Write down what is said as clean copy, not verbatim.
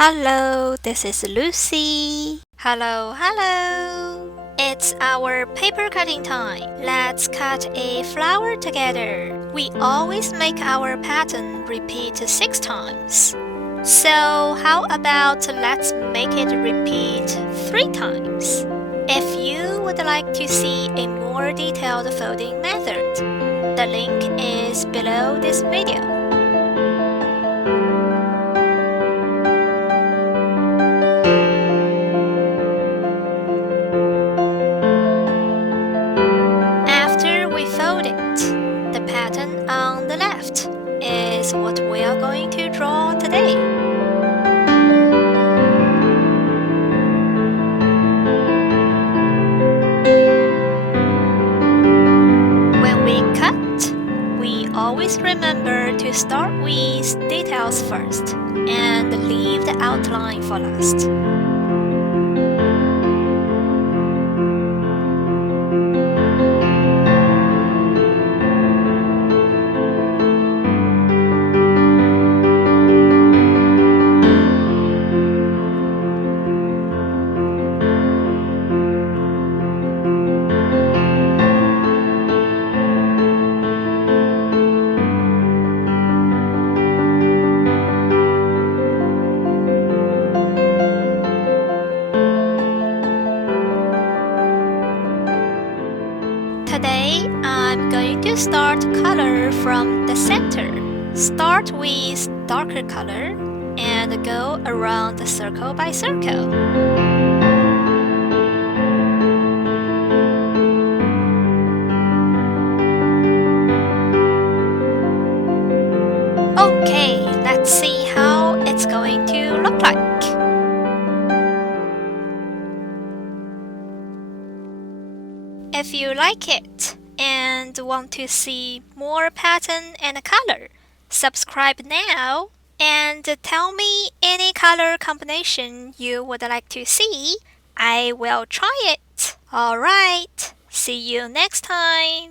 Hello, this is Lucy. Hello. It's our paper cutting time. Let's cut a flower together. We always make our pattern repeat 6 times. So how about let's make it repeat 3 times? If you would like to see a more detailed folding method, the link is below this video. After we fold it, the pattern on the left is what we are going to draw today. When we cut, we always remember to start with details first and leave the outline for last. Today, I'm going to start color from the center. Start with darker color and go around circle by circle. Okay, let's see how it's going to look like. If you like it and want to see more pattern and color, subscribe now and tell me any color combination you would like to see. I will try it. Alright, see you next time.